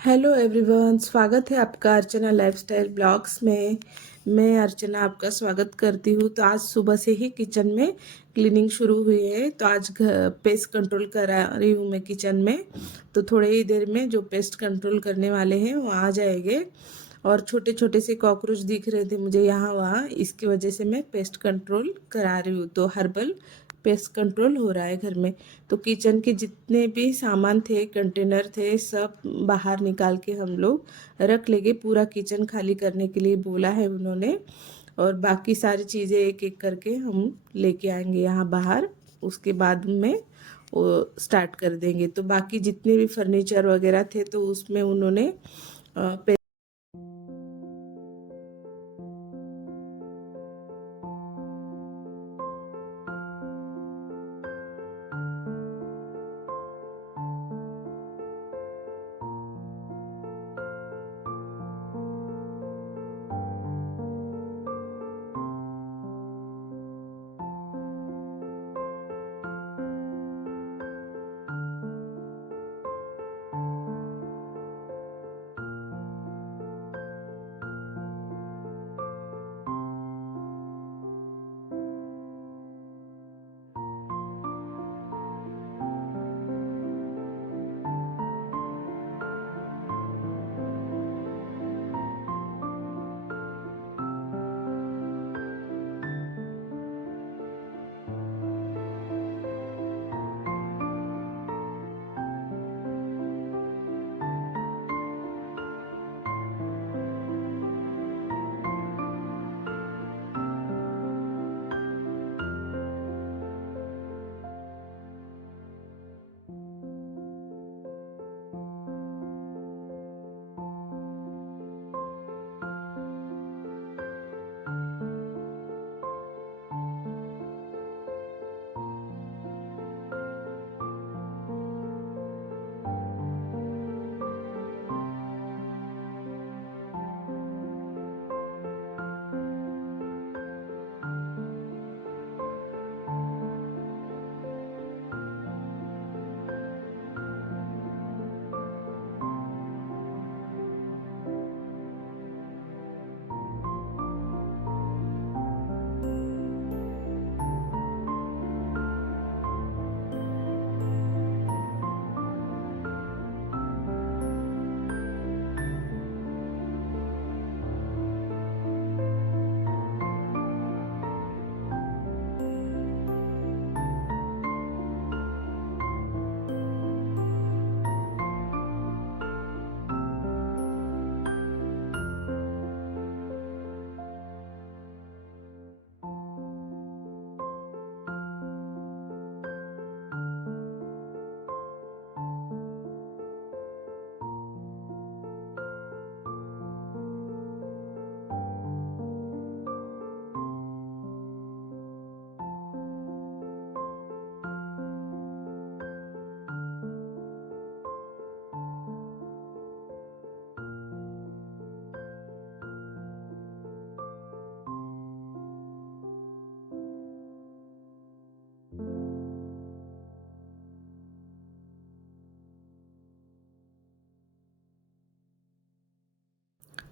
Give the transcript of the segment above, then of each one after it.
Hello everyone, स्वागत है आपका अर्चना लाइफस्टाइल ब्लॉग्स में। मैं अर्चना आपका स्वागत करती हूँ। तो आज सुबह से ही किचन में क्लीनिंग शुरू हुई है। तो आज पेस्ट कंट्रोल करा रही हूँ मैं किचन में। तो थोड़े ही देर में जो पेस्ट कंट्रोल करने वाले हैं वो आ जाएंगे। और छोटे छोटे से कॉकरोच दिख रहे थे मुझे यहाँ वहाँ, इसकी वजह से मैं पेस्ट कंट्रोल करा रही हूँ। तो हर्बल पेस्ट कंट्रोल हो रहा है घर में। तो किचन के जितने भी सामान थे, कंटेनर थे, सब बाहर निकाल के हम लोग रख लेंगे। पूरा किचन खाली करने के लिए बोला है उन्होंने। और बाकी सारी चीज़ें एक एक करके हम लेके आएंगे यहाँ बाहर। उसके बाद में वो स्टार्ट कर देंगे। तो बाकी जितने भी फर्नीचर वगैरह थे तो उसमें उन्होंने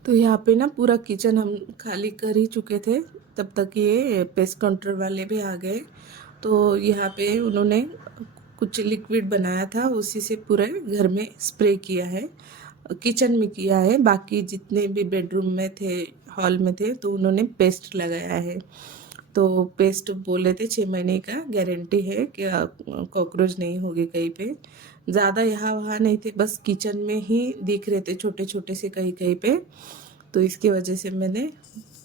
तो यहाँ पे ना पूरा किचन हम खाली कर ही चुके थे। तब तक ये पेस्ट कंट्रोल वाले भी आ गए। तो यहाँ पे उन्होंने कुछ लिक्विड बनाया था, उसी से पूरे घर में स्प्रे किया है। किचन में किया है, बाकी जितने भी बेडरूम में थे, हॉल में थे, तो उन्होंने पेस्ट लगाया है। तो पेस्ट बोले थे 6 महीने का गारंटी है कि कॉकरोच नहीं होगी कहीं पे। ज़्यादा यहाँ वहाँ नहीं थे, बस किचन में ही दिख रहे थे छोटे छोटे से कहीं कहीं पे। तो इसकी वजह से मैंने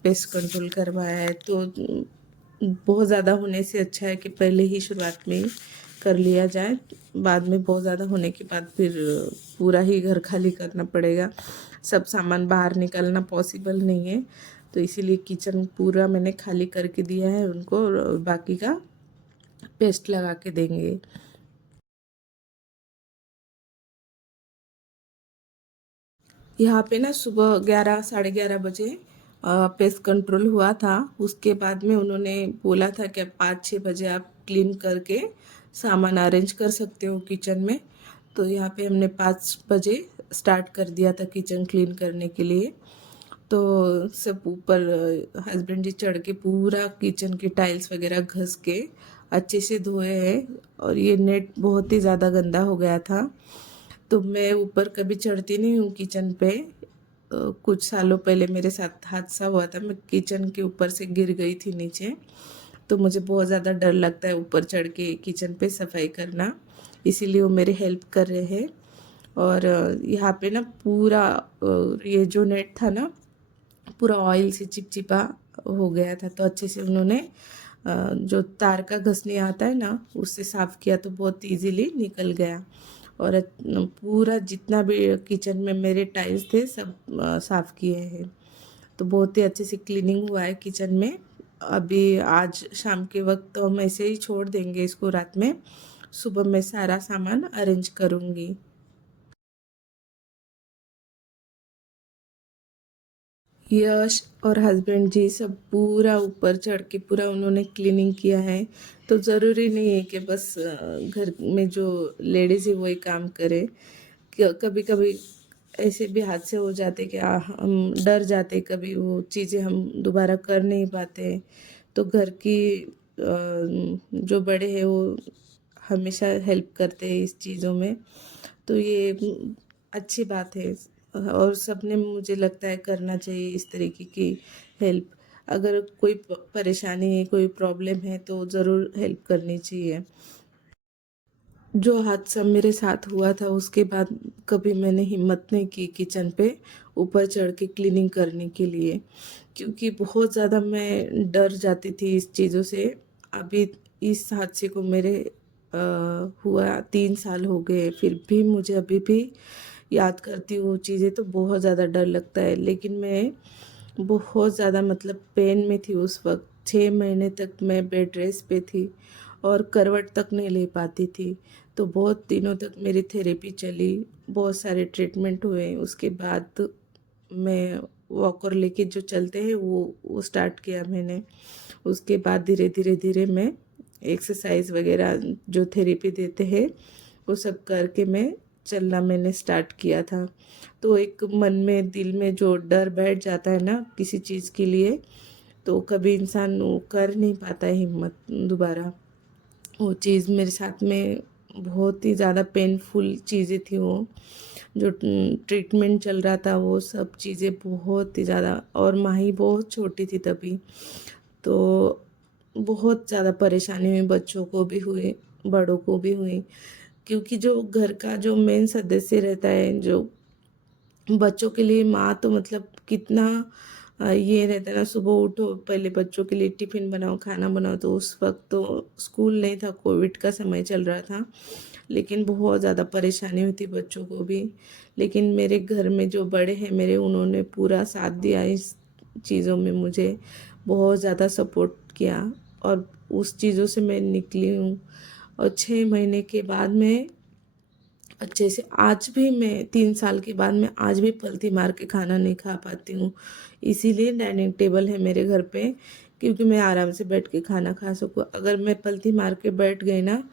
पेस्ट कंट्रोल करवाया है। तो बहुत ज़्यादा होने से अच्छा है कि पहले ही शुरुआत में ही कर लिया जाए। बाद में बहुत ज़्यादा होने के बाद फिर पूरा ही घर खाली करना पड़ेगा। सब सामान बाहर निकालना पॉसिबल नहीं है। तो इसीलिए किचन पूरा मैंने खाली करके दिया है उनको, और बाकी का पेस्ट लगा के देंगे। यहाँ पे ना सुबह 11 साढ़े 11 बजे पेस्ट कंट्रोल हुआ था। उसके बाद में उन्होंने बोला था कि 5-6 बजे आप क्लीन करके सामान अरेंज कर सकते हो किचन में। तो यहाँ पे हमने 5 बजे स्टार्ट कर दिया था किचन क्लीन करने के लिए। तो सब ऊपर हस्बैंड जी चढ़ के पूरा किचन की टाइल्स वगैरह घस के अच्छे से धोए हैं। और ये नेट बहुत ही ज़्यादा गंदा हो गया था। तो मैं ऊपर कभी चढ़ती नहीं हूँ किचन पे। कुछ सालों पहले मेरे साथ हादसा हुआ था, मैं किचन के ऊपर से गिर गई थी नीचे। तो मुझे बहुत ज़्यादा डर लगता है ऊपर चढ़ के किचन पे सफाई करना, इसीलिए वो मेरे हेल्प कर रहे हैं। और यहाँ पे ना पूरा ये जो नेट था ना पूरा ऑयल से चिपचिपा हो गया था। तो अच्छे से उन्होंने जो तार का घसनी आता है ना उससे साफ़ किया तो बहुत इजीली निकल गया। और पूरा जितना भी किचन में मेरे टाइल्स थे सब साफ़ किए हैं। तो बहुत ही अच्छे से क्लीनिंग हुआ है किचन में। अभी आज शाम के वक्त तो हम ऐसे ही छोड़ देंगे इसको, रात में सुबह में सारा सामान अरेंज करूँगी। यश और हस्बैंड जी सब पूरा ऊपर चढ़ के पूरा उन्होंने क्लीनिंग किया है। तो ज़रूरी नहीं है कि बस घर में जो लेडीज़ है वही काम करे। कभी कभी ऐसे भी हादसे हो जाते कि हम डर जाते, कभी वो चीज़ें हम दोबारा कर नहीं पाते। तो घर की जो बड़े हैं वो हमेशा हेल्प करते हैं इस चीज़ों में। तो ये अच्छी बात है। और सबने मुझे लगता है करना चाहिए इस तरीके की हेल्प। अगर कोई परेशानी है, कोई प्रॉब्लम है तो ज़रूर हेल्प करनी चाहिए। जो हादसा मेरे साथ हुआ था उसके बाद कभी मैंने हिम्मत नहीं की किचन पे ऊपर चढ़ के क्लीनिंग करने के लिए, क्योंकि बहुत ज़्यादा मैं डर जाती थी इस चीज़ों से। अभी इस हादसे को मेरे हुआ 3 साल हो गए, फिर भी मुझे अभी भी याद करती हूँ वो चीज़ें तो बहुत ज़्यादा डर लगता है। लेकिन मैं बहुत ज़्यादा मतलब पेन में थी उस वक्त। 6 महीने तक मैं बेड रेस्ट पे थी और करवट तक नहीं ले पाती थी। तो बहुत दिनों तक मेरी थेरेपी चली, बहुत सारे ट्रीटमेंट हुए। उसके बाद मैं वॉकर लेके जो चलते हैं वो स्टार्ट किया मैंने। उसके बाद धीरे धीरे धीरे मैं एक्सरसाइज वगैरह जो थेरेपी देते हैं वो सब करके मैं चलना मैंने स्टार्ट किया था। तो एक मन में दिल में जो डर बैठ जाता है ना किसी चीज़ के लिए, तो कभी इंसान वो कर नहीं पाता है हिम्मत दोबारा। वो चीज़ मेरे साथ में बहुत ही ज़्यादा पेनफुल चीज़ें थी वो। जो ट्रीटमेंट चल रहा था वो सब चीज़ें बहुत ही ज़्यादा, और माही बहुत छोटी थी तभी। तो बहुत ज़्यादा परेशानी हुई, बच्चों को भी हुई, बड़ों को भी हुई। क्योंकि जो घर का जो मेन सदस्य रहता है, जो बच्चों के लिए माँ, तो मतलब कितना ये रहता है ना, सुबह उठो पहले बच्चों के लिए टिफ़िन बनाओ, खाना बनाओ। तो उस वक्त तो स्कूल नहीं था, कोविड का समय चल रहा था, लेकिन बहुत ज़्यादा परेशानी हुई थी बच्चों को भी। लेकिन मेरे घर में जो बड़े हैं मेरे, उन्होंने पूरा साथ दिया इस चीज़ों में, मुझे बहुत ज़्यादा सपोर्ट किया। और उस चीज़ों से मैं निकली हूँ। और 6 महीने के बाद मैं अच्छे से, आज भी मैं 3 साल के बाद मैं आज भी पलथी मार के खाना नहीं खा पाती हूँ। इसीलिए डाइनिंग टेबल है मेरे घर पे, क्योंकि मैं आराम से बैठ के खाना खा सकूँ। अगर मैं पलथी मार के बैठ गई ना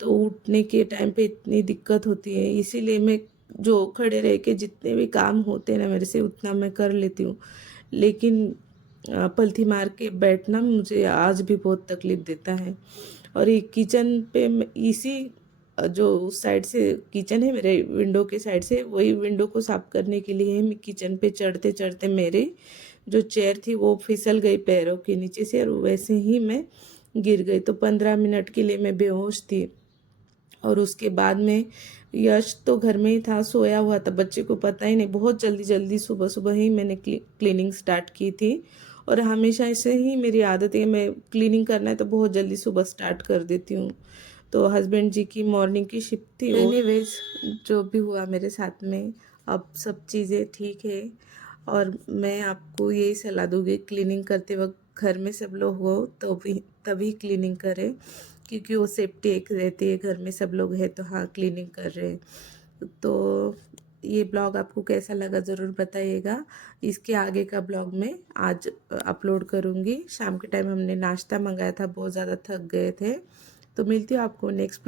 तो उठने के टाइम पे इतनी दिक्कत होती है। इसीलिए मैं जो खड़े रह के जितने भी काम होते हैं ना मेरे से, उतना मैं कर लेती हूँ। लेकिन पलथी मार के बैठना मुझे आज भी बहुत तकलीफ़ देता है। और ये किचन पे इसी जो उस साइड से किचन है मेरे विंडो के साइड से, वही विंडो को साफ करने के लिए मैं किचन पे चढ़ते चढ़ते मेरे जो चेयर थी वो फिसल गई पैरों के नीचे से, और वैसे ही मैं गिर गई। तो 15 मिनट के लिए मैं बेहोश थी। और उसके बाद में यश तो घर में ही था, सोया हुआ था, बच्चे को पता ही नहीं। बहुत जल्दी जल्दी सुबह सुबह ही मैंने क्लीनिंग स्टार्ट की थी। और हमेशा ऐसे ही मेरी आदत है, मैं क्लीनिंग करना है तो बहुत जल्दी सुबह स्टार्ट कर देती हूँ। तो हस्बैंड जी की मॉर्निंग की शिफ्ट थी। एनीवेज, जो भी हुआ मेरे साथ में, अब सब चीज़ें ठीक है। और मैं आपको यही सलाह दूँगी, क्लीनिंग करते वक्त घर में सब लोग हो तो भी तभी क्लीनिंग करें, क्योंकि वो सेफ्टी एक रहती है। घर में सब लोग हैं तो हाँ क्लीनिंग कर रहे हैं। तो ये ब्लॉग आपको कैसा लगा ज़रूर बताइएगा। इसके आगे का ब्लॉग मैं आज अपलोड करूँगी। शाम के टाइम हमने नाश्ता मंगाया था, बहुत ज़्यादा थक गए थे। तो मिलती हूँ आपको नेक्स्ट